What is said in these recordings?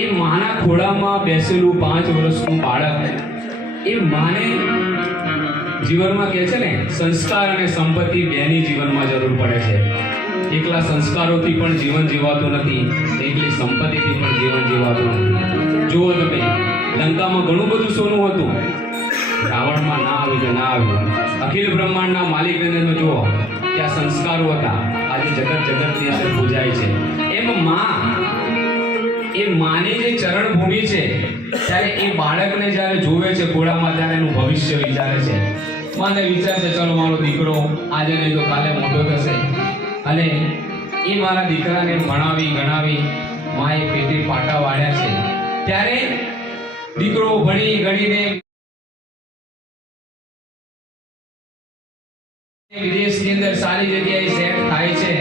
એ માના ખોળામાં બેસેલું 5 વર્ષનું બાળક એ માને જીવનમાં કહે છે ને, સંસ્કાર અને સંપત્તિ બેની જીવનમાં જરૂર પડે છે. એકલા સંસ્કારોથી પણ જીવન જીવાતું નથી, એકલી સંપત્તિથી પણ જીવન જીવાતું નથી. જુઓ તમે, લંકામાં ઘણું બધું સોનું હતું, રાવણમાં ના આવ્યું. અખિલ બ્રહ્માંડના માલિકને તમે જુઓ, ત્યાં સંસ્કારો હતા. આજે જગતની અંદર પૂજાય છે. એમ માની જે ચરણ ભૂમિ છે, ત્યારે એ બાળકને જ્યારે જોવે છે ખોળામાં, ત્યારે એનું ભવિષ્ય વિચારે છે. મને વિચાર છે, ચલો મારો દીકરો આજે નહીં તો કાલે મોટો થશે, અને એ મારા દીકરાને ભણાવી ગણાવી માએ પેટે પાટા વાળ્યા છે. ત્યારે દીકરો ભણી ગણીને વિદેશની અંદર સારી જગ્યાએ સેટ થાય છે,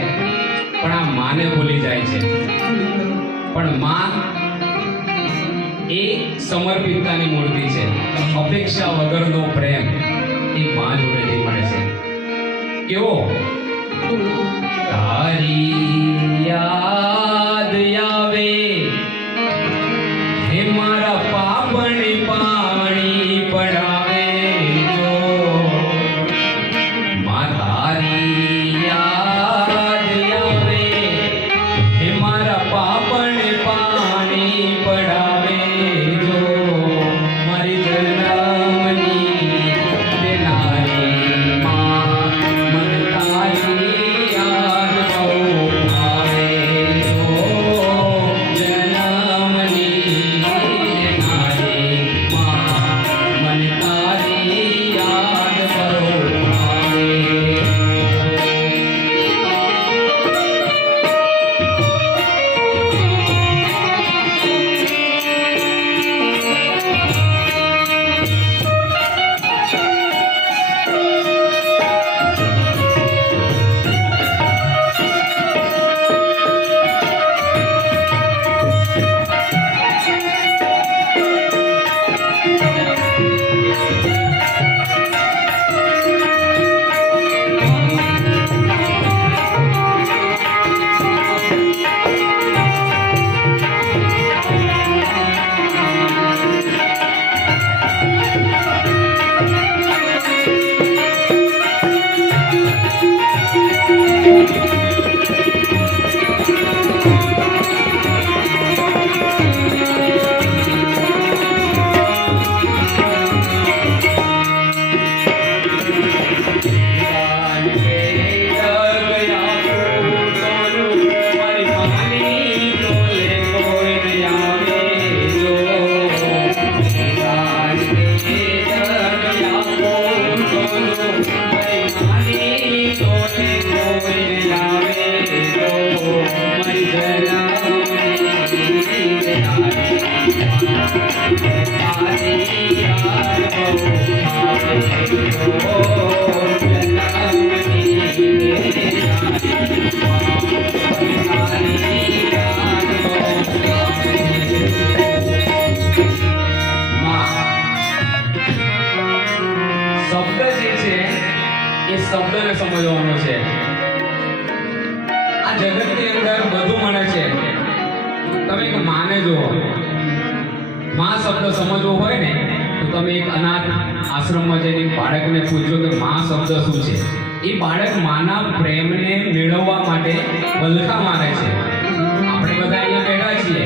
પણ આ માને ભૂલી જાય છે. પણ માં એ સમર્પિતતાની મૂર્તિ છે. અપેક્ષા વગરનો પ્રેમ એ માં જોડેથી મળે છે. કેવો? તારી યાદ આવે હે મારા પાપણી પાણી પડાવે જો, માં તારી યાદ આવે હે મારા પાપણી પાણી પડાવે જો, મારી જન્મની દેનારી માં મન તારી યાદ બહુ આવે જો, જન્મની દેનારી માં મન તારી યાદ બહુ આવે. શબ્દને સમજવાનો છે. આ જગતની અંદર બધું મળે છે. તમે એક માને જુઓ. માં શબ્દ સમજવો હોય ને તો તમે એક અનાથ આશ્રમમાં જઈને બાળકને પૂછજો કે માં શબ્દ શું છે. એ બાળક માના પ્રેમને મેળવવા માટે વલખા મારે છે. આપણે બધા અહીંયા બેઠા છીએ,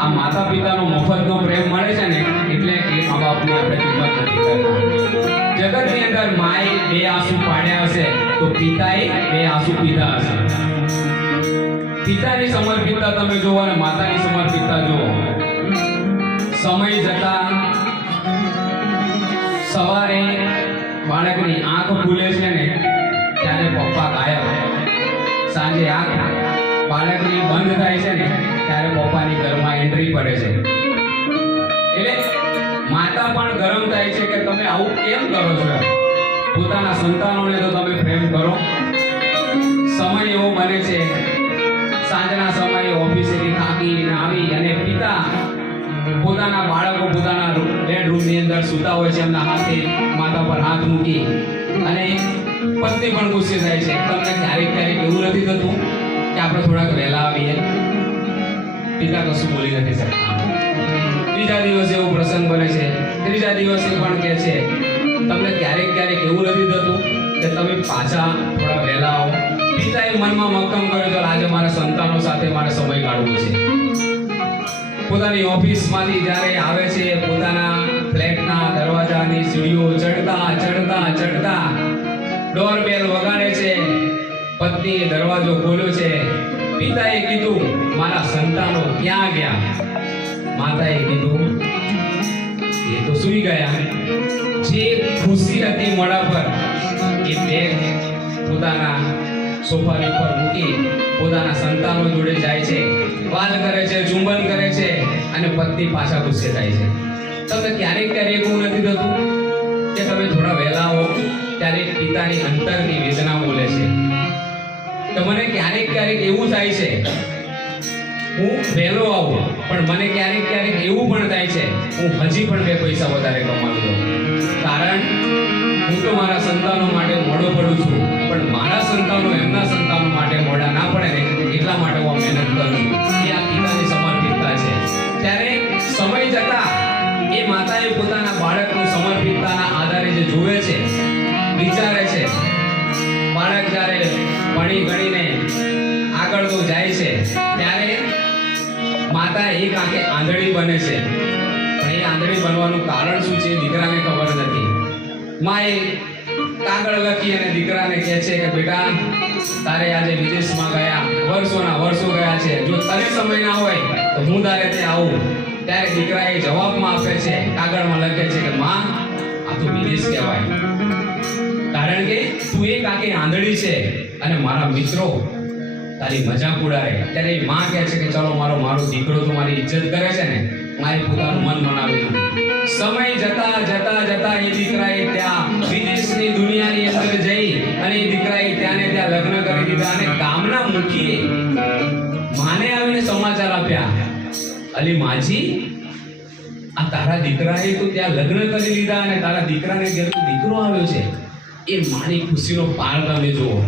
આ માતા પિતાનો મફતનો પ્રેમ મળે છે ને, એટલે એ મા બાપની આપણે કિંમત નથી કરતા. જગતની અંદર માએ 2 આંસુ પાડ્યા હશે તો પિતાએ 2 આંસુ પીધા હશે. પિતાની સમર્પિતતા તમે જુઓ અને માતાની સમર્પિતતા જુઓ. સમય જતા સવારે બાળકની આંખ ખુલે છે ને ત્યારે પપ્પા ગાયબ. સાંજે આંખ બાળકની બંધ થાય છે ને ત્યારે પપ્પાની ઘરમાં એન્ટ્રી પડે છે. એટલે માતા પણ ગરમ થાય છે કે તમે આવું કેમ કરો છો. પોતાના સંતાનોને તો તમે પ્રેમ કરો. સમય એવો બને છે, સાંજના સમયે ઓફિસેથી થાકીને આવી અને પિતા પોતાના બાળકો પોતાના બેડરૂમની અંદર સૂતા હોય છે, એમના હાથે માથા પર હાથ મૂકી, અને પત્ની પણ ગુસ્સે થાય છે. તમને ક્યારેક એવું નથી થતું કે આપણે થોડાક વહેલા આવીએ? પિતા કશું બોલી નથી શકતા. બીજા દિવસે એવો પ્રસંગ બને છે, ત્રીજા દિવસે પણ કહે છે, તમને ક્યારેક ક્યારેક એવું નથી થતું કે તમે પાછા થોડા વહેલા આવો? પિતાએ મનમાં મક્કમ કર્યો, ચાલ આજે મારા સંતાનો સાથે મારે સમય કાઢવો છે. પોતાની ઓફિસમાંથી જ્યારે આવે છે, પોતાના ફ્લેટના દરવાજાની સીડીઓ ચડતા ડોરબેલ વગાડે છે. પત્નીએ દરવાજો ખોલ્યો છે. પિતાએ કીધું, મારા સંતાનો ક્યાં ગયા? માતાએ કીધું, એ તો સૂઈ ગયા. જે ખુશી હતી મોઢા પર, એ બેગ પોતાના સોફાની ઉપર મૂકી પોતાના સંતાનો જોડે જાય છે, વાલ કરે છે, ચુંબન કરે છે અને પત્ની પાછા ગુસ્સે થાય છે. તમને ક્યારેક ક્યારેક એવું નથી થતું કે તમે થોડા વહેલા આવો ત્યારે પિતાની અંતરની વેદના બોલે છે? તો મને ક્યારેક ક્યારેક એવું થાય છે, હું વહેલો આવું પણ મને ક્યારેક ક્યારેક એવું પણ થાય છે, હું હજી પણ 2 પૈસા વધારે કમાવી દઉં. કારણ હું તો મારા સંતાનો માટે મોડો પડું છું, પણ મારા સંતાનો એમના સંતાનો માટે મોડા ના પડે ને એટલા માટે હું મહેનત કરું છું. એ આ પિતાની સમર્પિતતા છે. ત્યારે સમય જતા એ માતાએ પોતાના બાળકનું સમર્પિતતાના આધારે જે જુએ છે, વિચારે છે, બાળક જ્યારે ભણી ગણીને આગળ તો જાય છે ત્યારે માતા એક આંખે આંધળી બને છે. પણ એ આંધળી બનવાનું કારણ શું છે દીકરાને ખબર નથી. માએ કાગળ લખી અને દીકરાને કહે છે કે બેટા, તારે આજે વિદેશમાં ગયા વર્ષોના વર્ષો ગયા છે, જો તને સમય ના હોય તો હું તારે ત્યાં આવું. ત્યારે દીકરાએ જવાબમાં આપે છે, કાગળમાં લખે છે કે માં, આ તો વિદેશ કહેવાય, કારણ કે તું એક આંખે આંધળી છે અને મારા મિત્રો તારી મજાક ઉડાડે. ત્યારે એ માં કહે છે કે ચલો મારો દીકરો તો મારી ઇજ્જત કરે છે ને, માએ પોતાનું મન મનાવ્યું. સમય જતા એ દીકરાએ ત્યાં વિદેશની દુનિયાની અંદર જઈ અને એ દીકરાએ ત્યાં લગ્ન કરી દીધા. અને ગામના મુખીએ માને આવીને સમાચાર આપ્યા, અલી માજી, આ તારા દીકરાએ તો ત્યાં લગ્ન કરી લીધા અને તારા દીકરાને ઘેર દીકરો આવ્યો છે. એ મારી ખુશીનો પાર તમે જુઓ.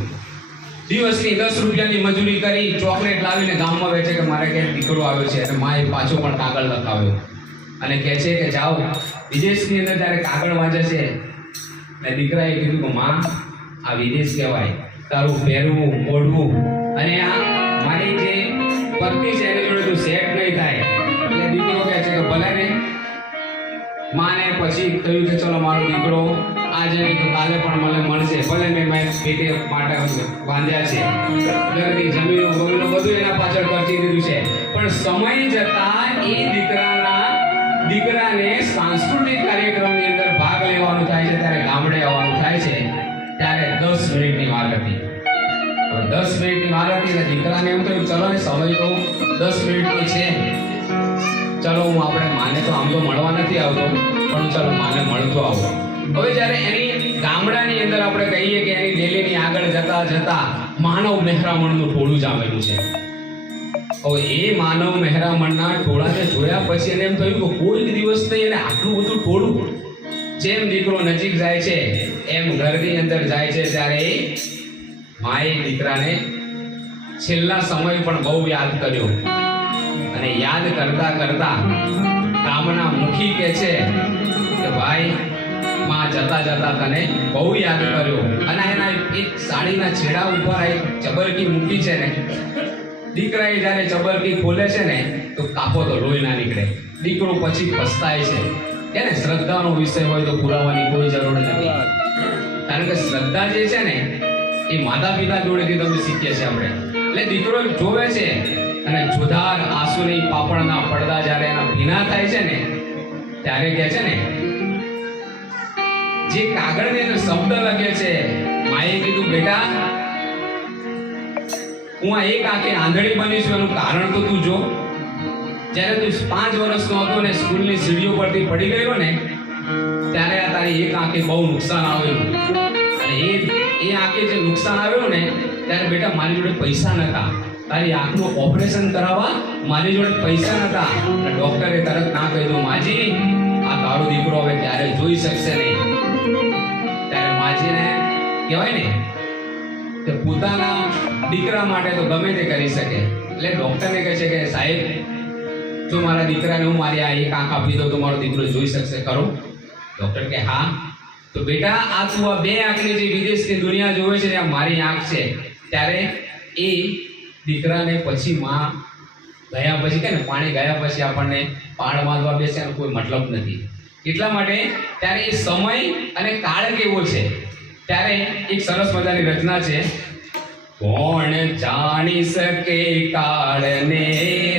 દિવસની 10 રૂપિયાની મજૂરી કરી ચોકલેટ લાવીને ગામમાં વેચે કે મારે ઘેર દીકરો આવ્યો છે. અને માએ પાછો પણ કાગળ લખાવ્યો અને કહે છે કે જાઓ વિદેશની અંદર જ્યારે કાગળ વાંચે છે ને દીકરાએ કીધું કે માં, આ વિદેશ કહેવાય, તારું પહેરવું ઓઢવું અને આ મારી જે પત્ની છે એની જોડે તું સેટ નહીં થાય. એટલે દીકરો કહે છે કે ભલે ને. માને પછી કહ્યું કે ચલો મારો દીકરો આજે નહીં તો કાલે પણ મને મળશે, ભલે મેં પેટે માટે બાંધ્યા છે, ઘરની જમીનો ગમીનો બધું એના પાછળ ખર્ચી દીધું છે. પણ સમય જતા એ દીકરાને સાંસ્કૃતિક કાર્યક્રમની અંદર ભાગ લેવાનું થાય છે, ત્યારે ગામડે આવવાનું થાય છે. ત્યારે 10 મિનિટની વાર હતી. હવે 10 મિનિટની વાર હતી એટલે દીકરાને એમ કહ્યું, ચલો ને સમય તો 10 મિનિટનો છે, ચલો હું આપણે માને તો આમ તો મળવા નથી આવતો, પણ ચલો માને મળતો આવો. હવે જ્યારે એની ગામડાની અંદર આપણે કહીએ કે એની ડેલીની આગળ જતા માનવ મહેરામણનું ટોળું જામેલું છે. હવે એ માનવ મહેરામણના ટોળાને જોયા પછી એને એમ થયું કે કોઈ દિવસ નહીં એને આટલું બધું ટોળું. જેમ દીકરો નજીક જાય છે એમ ઘરની અંદર જાય છે, ત્યારે માએ દીકરાને છેલ્લા સમય પણ બહુ યાદ કર્યો. અને યાદ કરતા ગામના મુખી કહે છે કે ભાઈ, માં જતા તને બહુ યાદ કર્યો. અને એના એક સાડીના છેડા ઉપર એક ચબરકી મૂકી છે ને, દીકરાએ જ્યારે ચબરકી ખોલે છે ને તો કાપો તો લોહી ના નીકળે. દીકરો પછી પસ્તાય છે. એને શ્રદ્ધાનો વિષય હોય તો પુરાવાની કોઈ જરૂર નથી, કારણ કે શ્રદ્ધા જે છે ને એ માતા પિતા જોડેથી તમે શીખીએ છીએ આપણે. એટલે દીકરો જોવે છે અને જોધાર આંસુની પાપણના પડદા જ્યારે એના ભીના થાય છે ને ત્યારે કહે છે ને, જે કાગળની અંદર શબ્દ લખે છે, માએ કીધું બેટા, હું આ એક આંખે આંધળી બની છું એનું કારણ તો તું જો. જ્યારે તું 5 વર્ષનો હતો ને સ્કૂલની સીડીઓ પરથી પડી ગયો ને ત્યારે આ તારી એક આંખે બહુ નુકસાન આવ્યું. અને એ આંખે જે નુકસાન આવ્યું ને ત્યારે બેટા મારી જોડે પૈસા નતા, તારી આંખનું ઓપરેશન કરાવવા મારી જોડે પૈસા નતા. ડોક્ટરે તરત ના કહ્યું, માજી આ તારો દીકરો હવે ક્યારે જોઈ શકશે નહીં. ત્યારે માજીને કહેવાય ને કે પોતાના દીકરા માટે તો ગમે તે કરી શકે. એટલે ડોક્ટરને કહે છે કે સાહેબ, જો મારા દીકરાને હું મારી આ એક આંખ આપી દઉં તો મારો દીકરો જોઈ શકશે ખરો? ડૉક્ટર કે હા. તો બેટા આ તું આ બે આંખની જે વિદેશની દુનિયા જોવે છે ત્યાં મારી આંખ છે. ત્યારે એ દીકરાને પછી માં ગયા પછી કે ને પાણી ગયા પછી આપણને પાળ બાંધવા બેસે એનો કોઈ મતલબ નથી. એટલા માટે ત્યારે એ સમય અને કાળ કેવો છે. ત્યારે એક સરસ મજાની રચના છે. કોણ જાણી શકે કાળને